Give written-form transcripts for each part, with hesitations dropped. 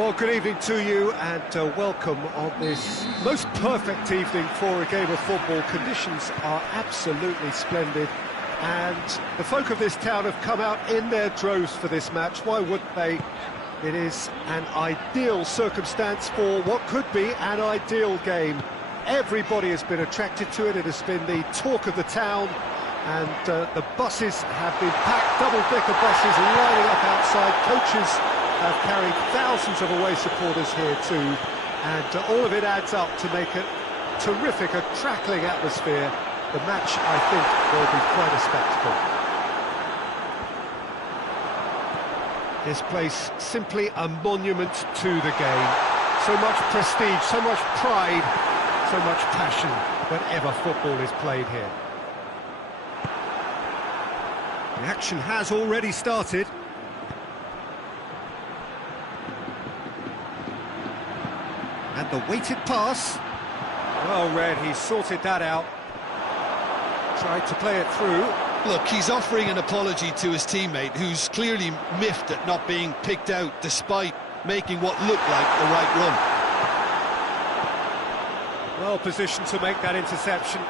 Well, good evening to you and welcome on this most perfect evening for a game of football. Conditions are absolutely splendid and the folk of this town have come out in their droves for this match. Why wouldn't they? It is an ideal circumstance for what could be an ideal game. Everybody has been attracted to it. It has been the talk of the town, and the buses have been packed, double-decker buses lining up outside. Coaches have carried thousands of away supporters here too, and all of it adds up to make it terrific, a crackling atmosphere. The match, I think, will be quite a spectacle. This place simply a monument to the game. So much prestige, so much pride, so much passion whenever football is played here. The action has already started. And the weighted pass. Well read, he sorted that out. Tried to play it through. Look, he's offering an apology to his teammate, who's clearly miffed at not being picked out despite making what looked like the right run. Well positioned to make that interception.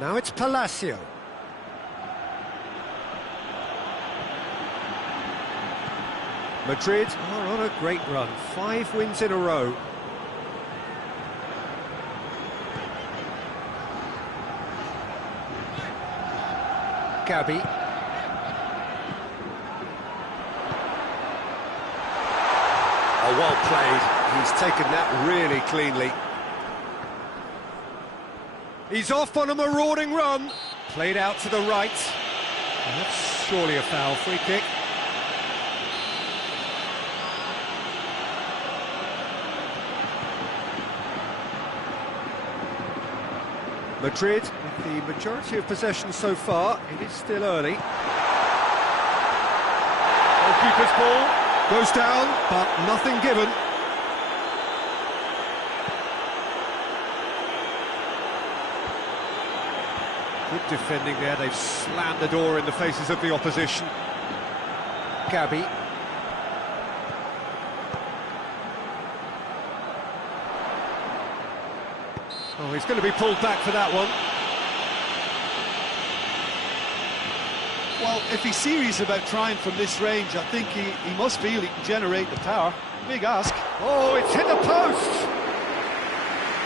Now it's Palacio. Madrid are on a great run, 5 wins in a row. Gabi. Oh, well played. He's taken that really cleanly. He's off on a marauding run. Played out to the right. And that's surely a foul, free kick. Madrid, with the majority of possession so far, it is still early. Goalkeeper's ball goes down, but nothing given. Good defending there, they've slammed the door in the faces of the opposition. Gabi. Oh, he's going to be pulled back for that one. Well, if he's serious about trying from this range, I think he must feel he can generate the power. Big ask. Oh, it's hit the post!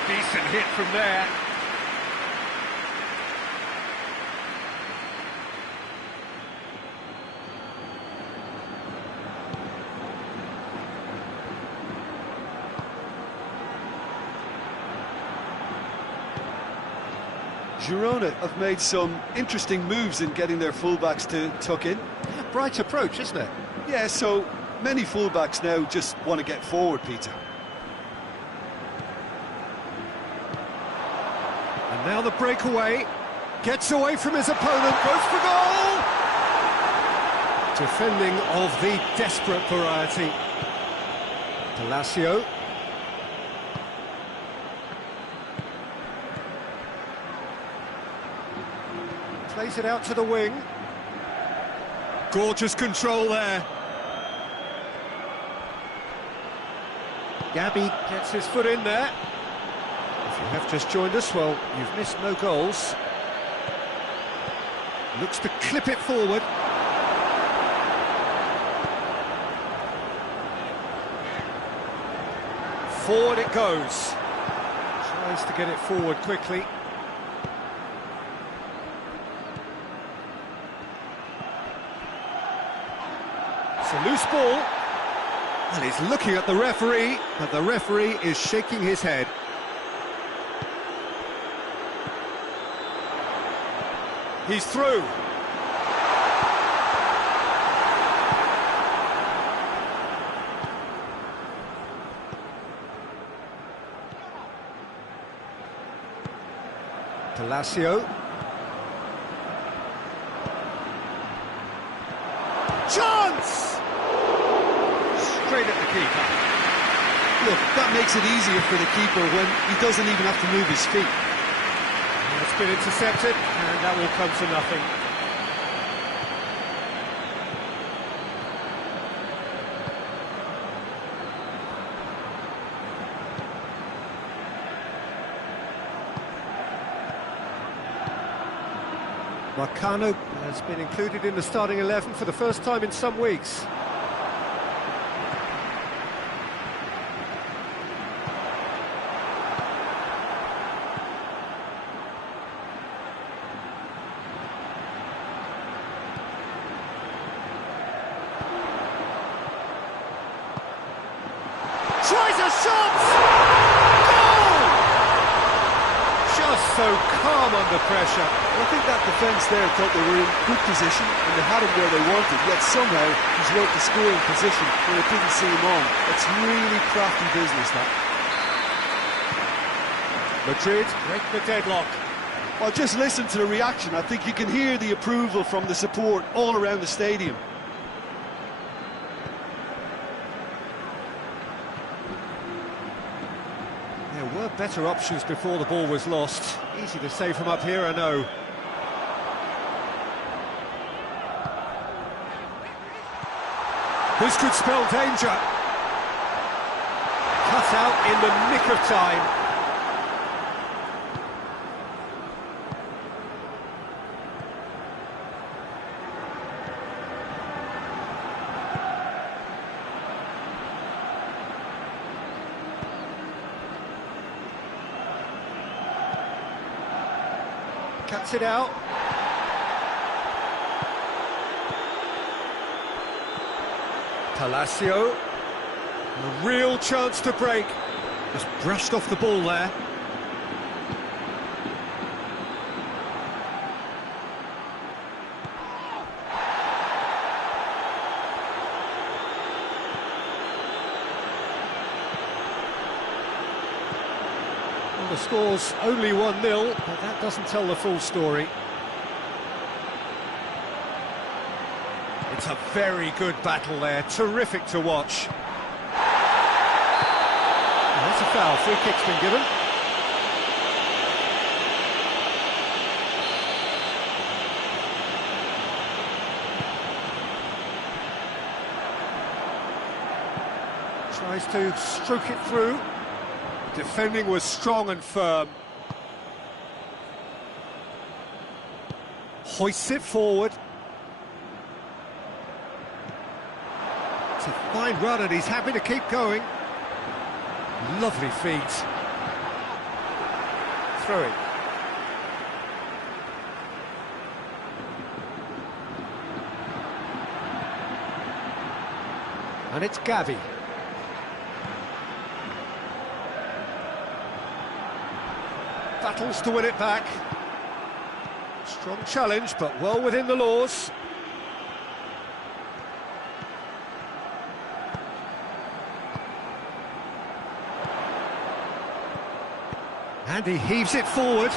Decent hit from there. Girona have made some interesting moves in getting their fullbacks to tuck in. Yeah, bright approach, isn't it? Yeah, so many fullbacks now just want to get forward, Peter. And now the breakaway. Gets away from his opponent, goes for goal! Defending of the desperate variety. Palacio. Plays it out to the wing. Gorgeous control there. Gabi gets his foot in there. If you have just joined us, well, you've missed no goals. Looks to clip it forward. Forward it goes. Tries to get it forward quickly. A loose ball, and he's looking at the referee, but the referee is shaking his head. He's through. Palacio. Chance! Straight at the keeper. Look, that makes it easier for the keeper when he doesn't even have to move his feet. It's been intercepted, and that will come to nothing. Marcano has been included in the starting 11 for the first time in some weeks. Tries a shot! Goal! Just so calm under pressure. I think that defence there thought they were in good position and they had him where they wanted, yet somehow he's worked the scoring position when it didn't see him on. It's really crafty business, that. Madrid break the deadlock. Well, just listen to the reaction. I think you can hear the approval from the support all around the stadium. There were better options before the ball was lost. Easy to save from up here, I know. This could spell danger. Cut out in the nick of time. Cuts it out. Palacio. A real chance to break. Just brushed off the ball there. Well, the score's only 1-0, but that doesn't tell the full story. It's a very good battle there, terrific to watch. And that's a foul, free kick's been given. Tries to stroke it through. Defending was strong and firm. Hoists it forward. It's a fine run and he's happy to keep going. Lovely feet. Throw it. And it's Gavi. Battles to win it back. Strong challenge, but well within the laws. And he heaves it forward.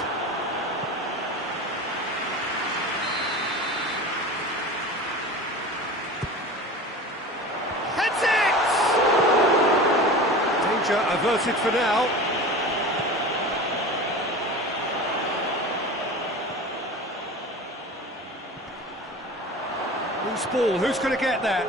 Heads it! Danger averted for now. Loose ball, who's going to get that?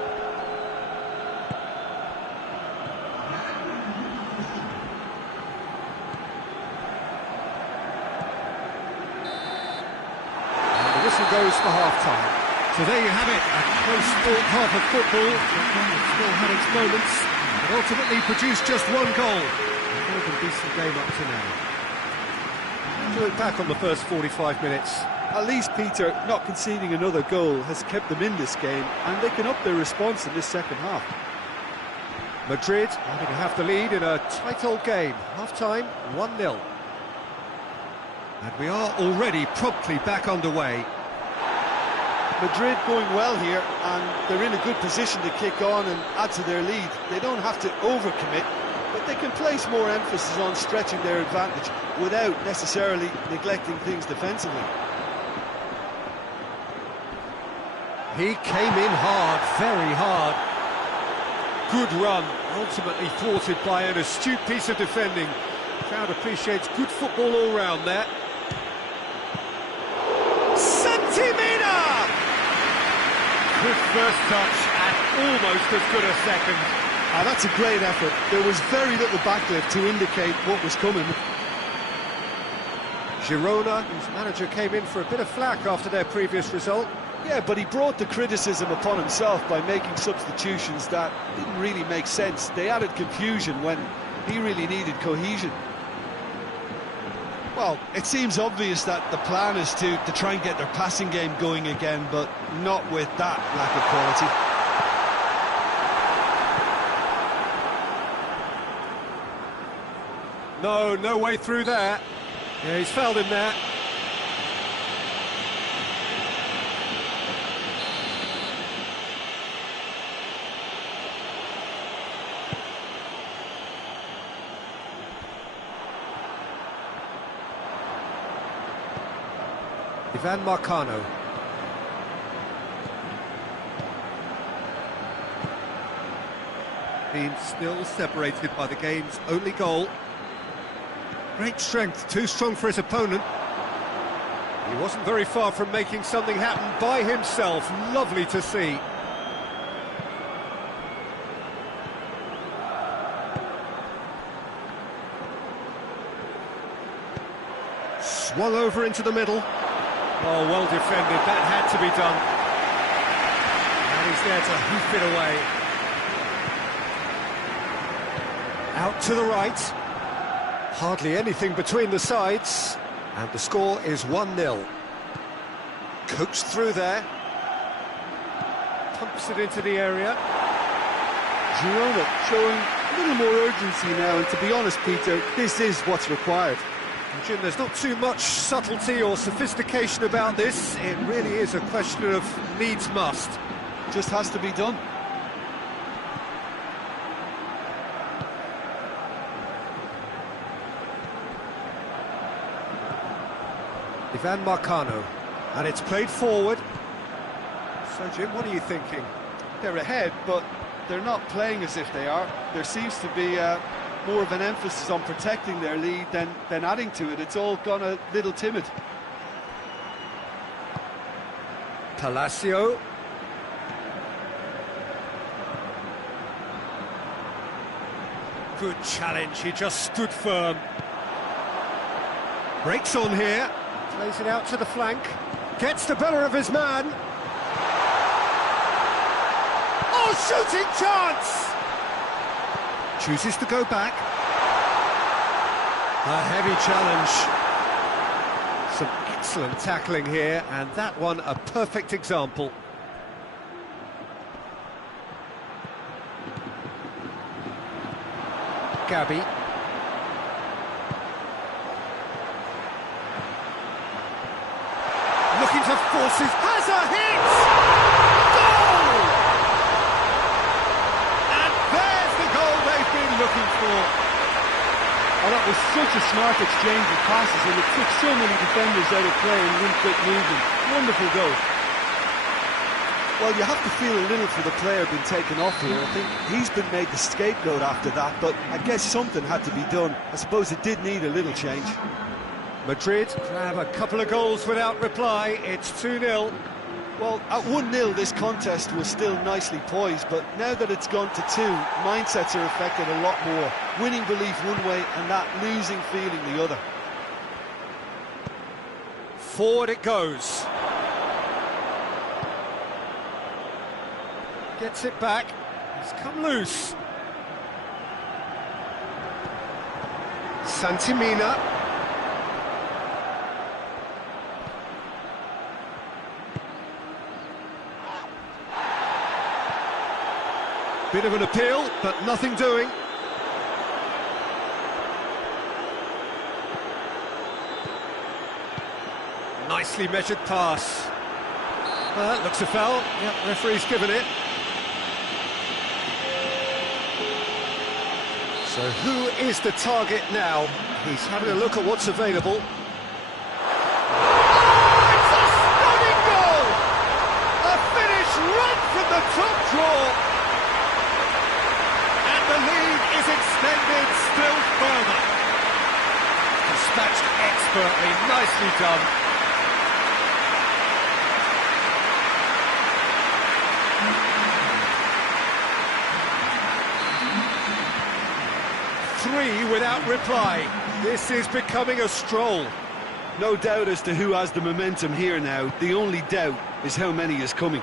And the whistle goes for half-time. So there you have it, a close-fought half of football. It still had its moments, but ultimately produced just one goal. A very decent game up to now. To look back on the first 45 minutes. At least, Peter, not conceding another goal has kept them in this game, and they can up their response in this second half. Madrid having to have the lead in a tight old game. Half-time, 1-0. And we are already promptly back underway. Madrid going well here, and they're in a good position to kick on and add to their lead. They don't have to overcommit, but they can place more emphasis on stretching their advantage without necessarily neglecting things defensively. He came in hard, very hard. Good run, ultimately thwarted by an astute piece of defending. The crowd appreciates good football all round there. Sentimina! Good first touch and almost as good a second. That's a great effort. There was very little backlift to indicate what was coming. Girona, whose manager came in for a bit of flack after their previous result. Yeah, but he brought the criticism upon himself by making substitutions that didn't really make sense. They added confusion when he really needed cohesion. Well, it seems obvious that the plan is to try and get their passing game going again, but not with that lack of quality. No way through there. Yeah, he's fouled him there. Ivan Marcano. Being still separated by the game's only goal. Great strength, too strong for his opponent. He wasn't very far from making something happen by himself. Lovely to see. Swung over into the middle. Oh, well defended, that had to be done. And he's there to hoof it away. Out to the right. Hardly anything between the sides. And the score is 1-0. Coaxed through there. Pumps it into the area. Girona showing a little more urgency now, and to be honest, Peter, this is what's required. Jim, there's not too much subtlety or sophistication about this. It really is a question of needs must. Just has to be done. Ivan Marcano, and it's played forward. So, Jim, what are you thinking? They're ahead, but they're not playing as if they are. There seems to be more of an emphasis on protecting their lead than adding to it. It's all gone a little timid. Palacio. Good challenge, he just stood firm. Breaks on here, plays it out to the flank, gets the better of his man. Oh, shooting chance! Chooses to go back. A heavy challenge. Some excellent tackling here, and that one a perfect example. Gabi. Looking to force his... has a hit! Goal! And there's the goal they've been looking for. Oh, that was such a smart exchange of passes, and it took so many defenders out of play and really quick movement. Wonderful goal. Well, you have to feel a little for the player being taken off here. I think he's been made the scapegoat after that, but I guess something had to be done. I suppose it did need a little change. Madrid grab a couple of goals without reply. It's 2-0. Well, at 1-0 this contest was still nicely poised, but now that it's gone to 2, mindsets are affected a lot more. Winning belief one way and that losing feeling the other. Forward it goes. Gets it back. It's come loose. Santimina. Bit of an appeal, but nothing doing. Nicely measured pass. That looks a foul. Yep, referee's given it. So who is the target now? He's having a look at what's available. Oh, it's a stunning goal! A finish right from the top draw. And the lead is extended still further. Dispatched expertly, nicely done. Three without reply. This is becoming a stroll. No doubt as to who has the momentum here now. The only doubt is how many is coming.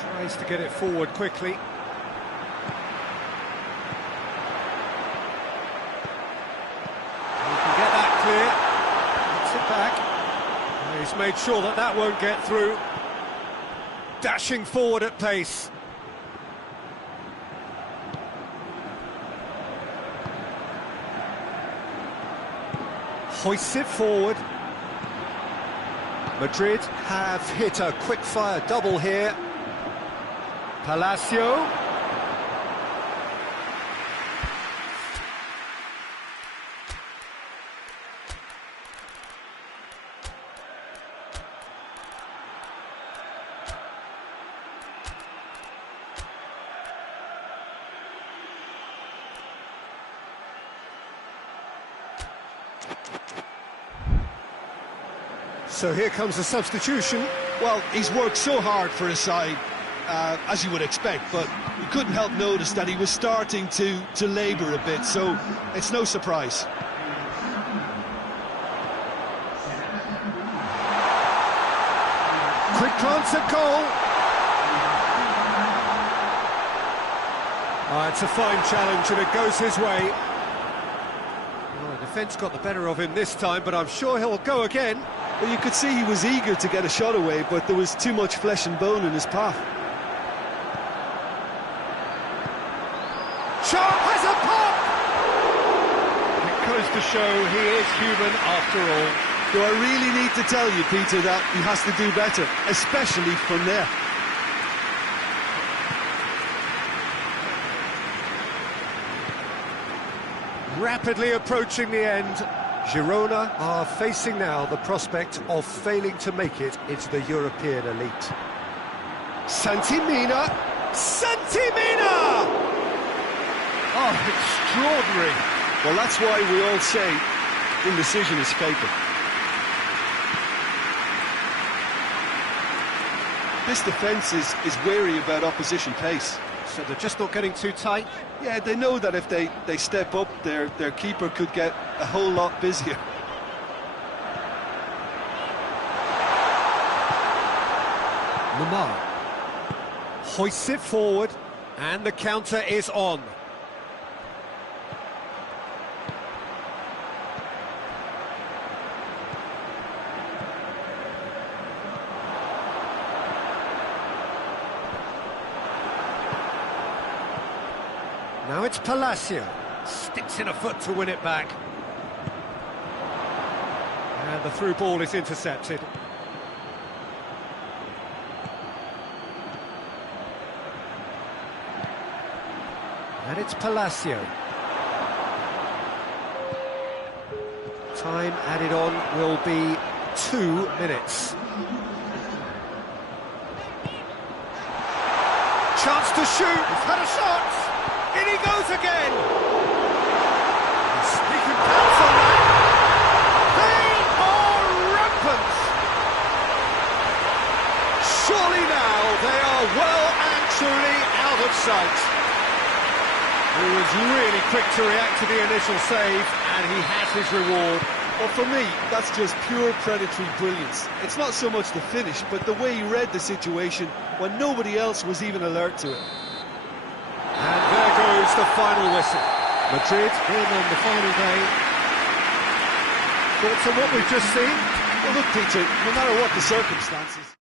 Tries to get it forward quickly. He can get that clear. Gets it back. And he's made sure that that won't get through. Dashing forward at pace. Hoists it forward. Madrid have hit a quick-fire double here. Palacio. So here comes the substitution. Well, he's worked so hard for his side, as you would expect, but you couldn't help notice that he was starting to labour a bit, so it's no surprise. Quick glance at goal. It's a fine challenge and it goes his way. Well, the defence got the better of him this time, but I'm sure he'll go again. Well, you could see he was eager to get a shot away, but there was too much flesh and bone in his path. Sharp has a pop! It goes to show he is human after all. Do I really need to tell you, Peter, that he has to do better, especially from there? Rapidly approaching the end. Girona are facing now the prospect of failing to make it into the European elite. Santimina! Santimina! Oh, extraordinary. Well, that's why we all say indecision is fatal. This defence is wary about opposition pace. So they're just not getting too tight? Yeah, they know that if they step up, their keeper could get a whole lot busier. Lamar hoists it forward, and the counter is on. Now it's Palacio. Sticks in a foot to win it back. And the through ball is intercepted. And it's Palacio. Time added on will be 2 minutes. Chance to shoot. He's had a shot. In he goes again! He can pounce on that! They are rampant! Surely now they are well and truly out of sight. He was really quick to react to the initial save, and he has his reward. Well, for me, that's just pure predatory brilliance. It's not so much the finish, but the way he read the situation when nobody else was even alert to it. And there goes the final whistle. Madrid in on the final day. Thoughts on what we've just seen? Well, look, Peter, no matter what the circumstances...